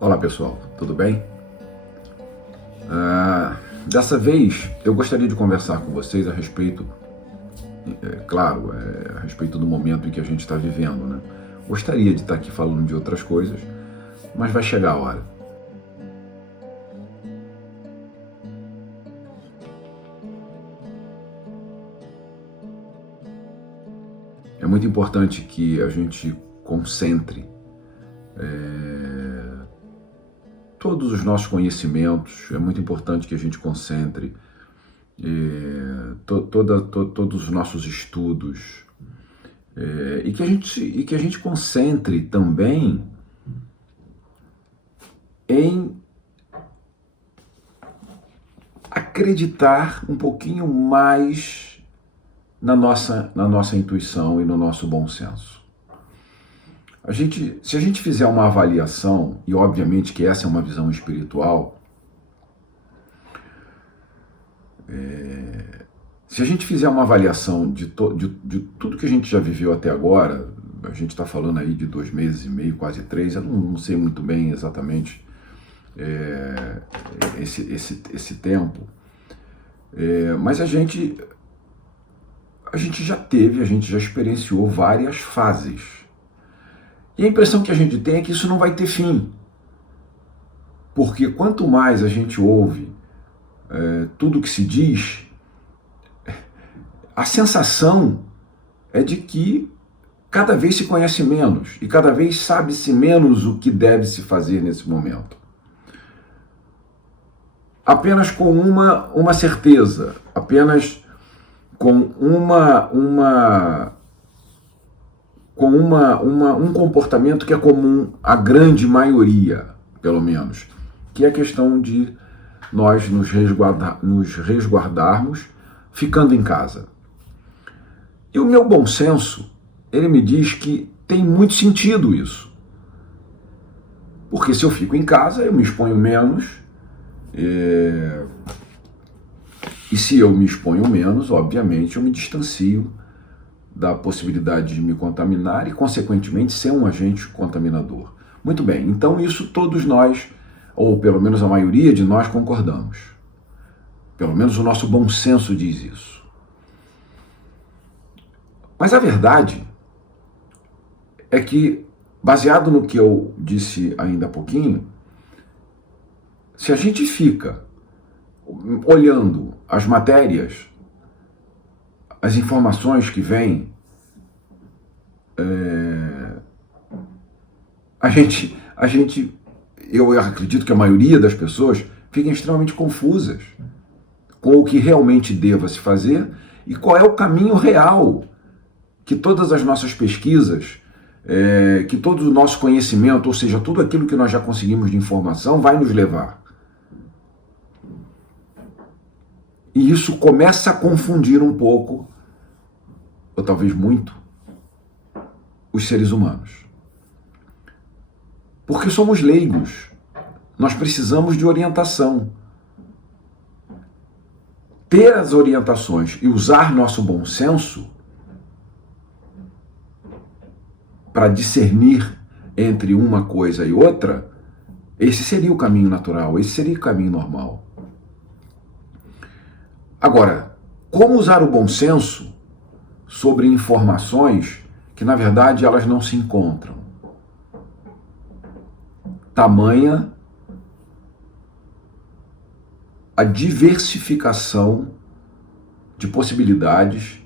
Olá pessoal, tudo bem? Dessa vez eu gostaria de conversar com vocês a respeito, claro, a respeito do momento em que a gente está vivendo, né? Gostaria de estar aqui falando de outras coisas, mas vai chegar a hora. É muito importante que a gente concentre todos os nossos conhecimentos, é muito importante que a gente concentre todos os nossos estudos, e que a gente concentre também em acreditar um pouquinho mais na nossa intuição e no nosso bom senso. Se a gente fizer uma avaliação, e obviamente que essa é uma visão espiritual, se a gente fizer uma avaliação de tudo que a gente já viveu até agora, a gente está falando aí de 2 meses e meio, quase 3, eu não sei muito bem exatamente esse tempo, mas a gente já experienciou várias fases. E a impressão que a gente tem é que isso não vai ter fim. Porque quanto mais a gente ouve tudo que se diz, a sensação é de que cada vez se conhece menos e cada vez sabe-se menos o que deve se fazer nesse momento. Apenas com uma certeza, apenas com um comportamento que é comum à grande maioria, pelo menos, que é a questão de nós nos resguardarmos ficando em casa. E o meu bom senso, ele me diz que tem muito sentido isso. Porque se eu fico em casa, eu me exponho menos, e se eu me exponho menos, obviamente, eu me distancio da possibilidade de me contaminar e, consequentemente, ser um agente contaminador. Muito bem, então isso todos nós, ou pelo menos a maioria de nós, concordamos. Pelo menos o nosso bom senso diz isso. Mas a verdade é que, baseado no que eu disse ainda há pouquinho, se a gente fica olhando as matérias, as informações que vêm, eu acredito que a maioria das pessoas fiquem extremamente confusas com o que realmente deva se fazer e qual é o caminho real que todas as nossas pesquisas, que todo o nosso conhecimento, ou seja, tudo aquilo que nós já conseguimos de informação, vai nos levar. E isso começa a confundir um pouco, ou talvez muito, os seres humanos. Porque somos leigos, nós precisamos de orientação. Ter as orientações e usar nosso bom senso para discernir entre uma coisa e outra, esse seria o caminho natural, esse seria o caminho normal. Agora, como usar o bom senso sobre informações que, na verdade, elas não se encontram? Tamanha a diversificação de possibilidades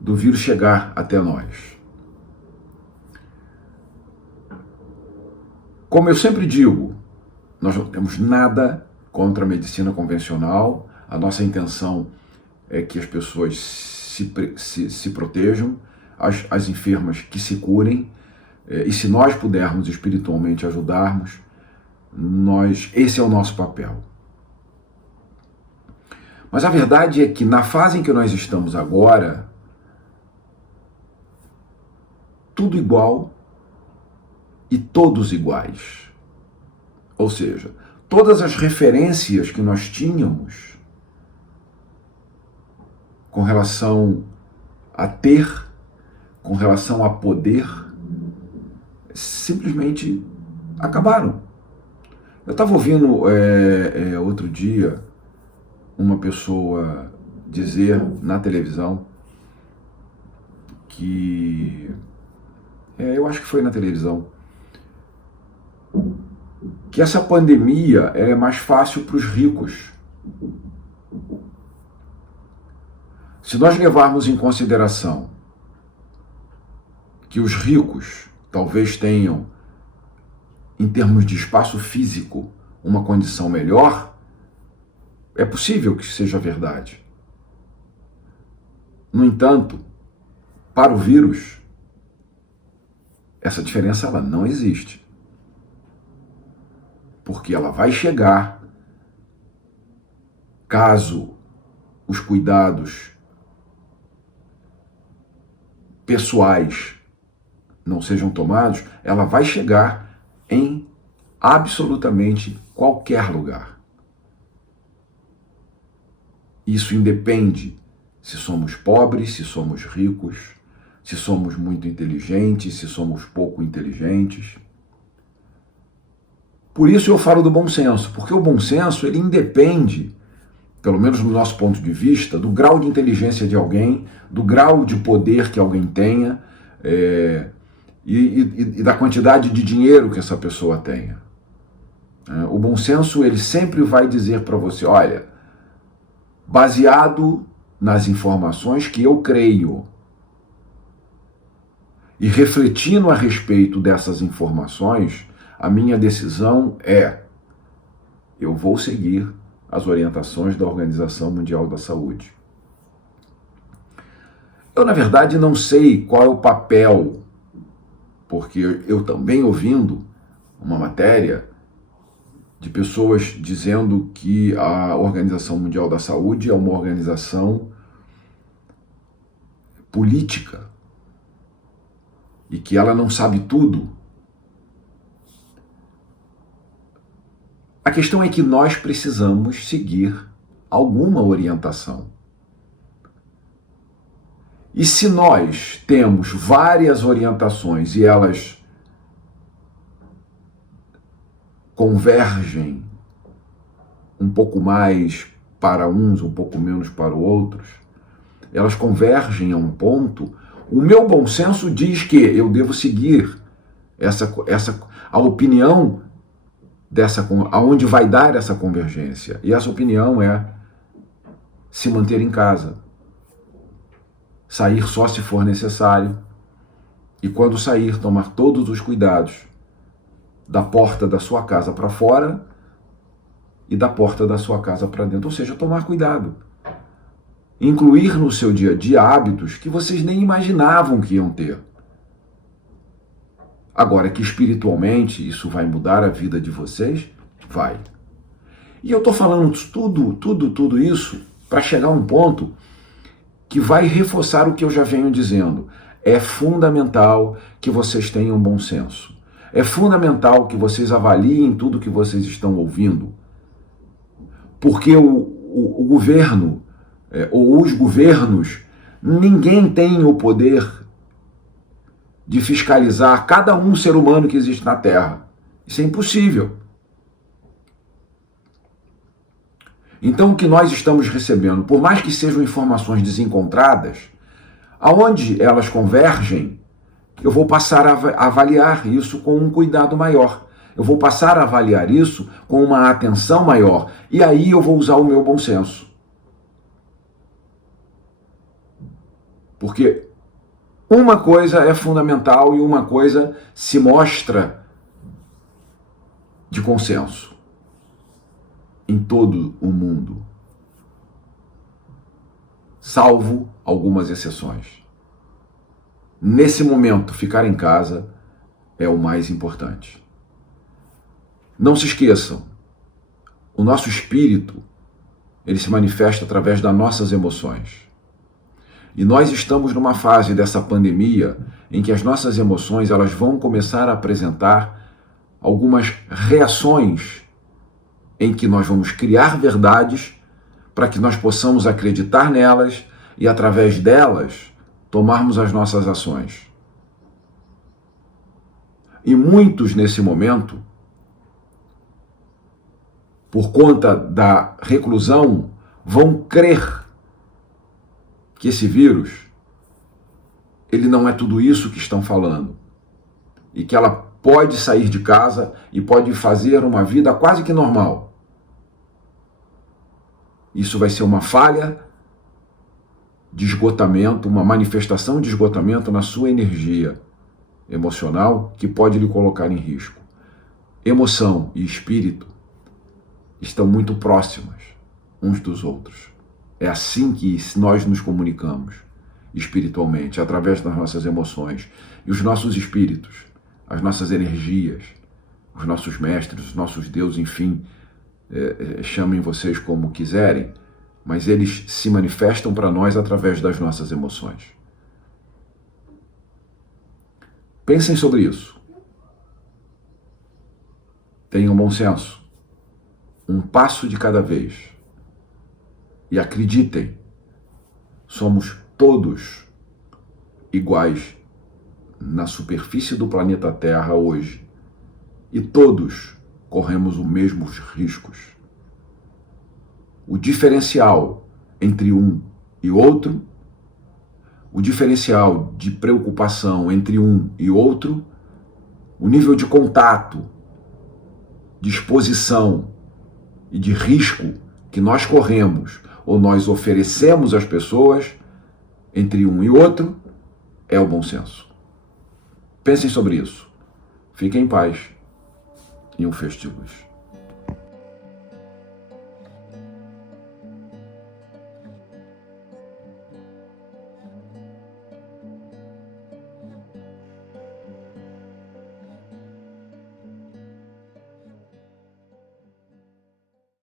do vírus chegar até nós. Como eu sempre digo, nós não temos nada contra a medicina convencional. A nossa intenção é que as pessoas se protejam, as enfermas que se curem, e se nós pudermos espiritualmente ajudarmos, esse é o nosso papel. Mas a verdade é que na fase em que nós estamos agora, tudo igual e todos iguais. Ou seja, todas as referências que nós tínhamos com relação a ter, com relação a poder, simplesmente acabaram. Eu estava ouvindo outro dia uma pessoa dizer na televisão que... eu acho que foi na televisão, que essa pandemia é mais fácil para os ricos. Se nós levarmos em consideração que os ricos talvez tenham, em termos de espaço físico, uma condição melhor, é possível que seja verdade. No entanto, para o vírus, essa diferença ela não existe. Porque ela vai chegar caso os cuidados pessoais não sejam tomados, ela vai chegar em absolutamente qualquer lugar. Isso independe se somos pobres, se somos ricos, se somos muito inteligentes, se somos pouco inteligentes. Por isso eu falo do bom senso, porque o bom senso ele independe, pelo menos no nosso ponto de vista, do grau de inteligência de alguém, do grau de poder que alguém tenha e da quantidade de dinheiro que essa pessoa tenha. O bom senso ele sempre vai dizer para você, olha, baseado nas informações que eu creio e refletindo a respeito dessas informações, a minha decisão é: eu vou seguir as orientações da Organização Mundial da Saúde. Eu, na verdade, não sei qual é o papel, porque eu também ouvindo uma matéria de pessoas dizendo que a Organização Mundial da Saúde é uma organização política e que ela não sabe tudo. A questão é que nós precisamos seguir alguma orientação. E se nós temos várias orientações e elas convergem um pouco mais para uns, um pouco menos para outros, elas convergem a um ponto, o meu bom senso diz que eu devo seguir a opinião aonde vai dar essa convergência. E essa opinião é se manter em casa, sair só se for necessário, e quando sair, tomar todos os cuidados da porta da sua casa para fora e da porta da sua casa para dentro, ou seja, tomar cuidado. Incluir no seu dia a dia hábitos que vocês nem imaginavam que iam ter. Agora, que espiritualmente isso vai mudar a vida de vocês? Vai. E eu estou falando tudo isso para chegar a um ponto que vai reforçar o que eu já venho dizendo. É fundamental que vocês tenham bom senso. É fundamental que vocês avaliem tudo que vocês estão ouvindo. Porque o governo, ou os governos, ninguém tem o poder de fiscalizar cada ser humano que existe na Terra. Isso é impossível. Então o que nós estamos recebendo, por mais que sejam informações desencontradas, aonde elas convergem, eu vou passar a avaliar isso com um cuidado maior. Eu vou passar a avaliar isso com uma atenção maior. E aí eu vou usar o meu bom senso. Porque uma coisa é fundamental e uma coisa se mostra de consenso em todo o mundo, salvo algumas exceções. Nesse momento, ficar em casa é o mais importante. Não se esqueçam, o nosso espírito, ele se manifesta através das nossas emoções. E nós estamos numa fase dessa pandemia em que as nossas emoções elas vão começar a apresentar algumas reações em que nós vamos criar verdades para que nós possamos acreditar nelas e, através delas, tomarmos as nossas ações. E muitos, nesse momento, por conta da reclusão, vão crer que esse vírus, ele não é tudo isso que estão falando. E que ela pode sair de casa e pode fazer uma vida quase que normal. Isso vai ser uma falha de esgotamento, uma manifestação de esgotamento na sua energia emocional que pode lhe colocar em risco. Emoção e espírito estão muito próximas uns dos outros. É assim que nós nos comunicamos espiritualmente, através das nossas emoções. E os nossos espíritos, as nossas energias, os nossos mestres, os nossos deuses, enfim, chamem vocês como quiserem, mas eles se manifestam para nós através das nossas emoções. Pensem sobre isso. Tenham bom senso. Um passo de cada vez. E acreditem, somos todos iguais na superfície do planeta Terra hoje. E todos corremos os mesmos riscos. O diferencial entre um e outro, o diferencial de preocupação entre um e outro, o nível de contato, de exposição e de risco que nós corremos ou nós oferecemos às pessoas entre um e outro é o bom senso. Pensem sobre isso. Fiquem em paz e um feixe de luz.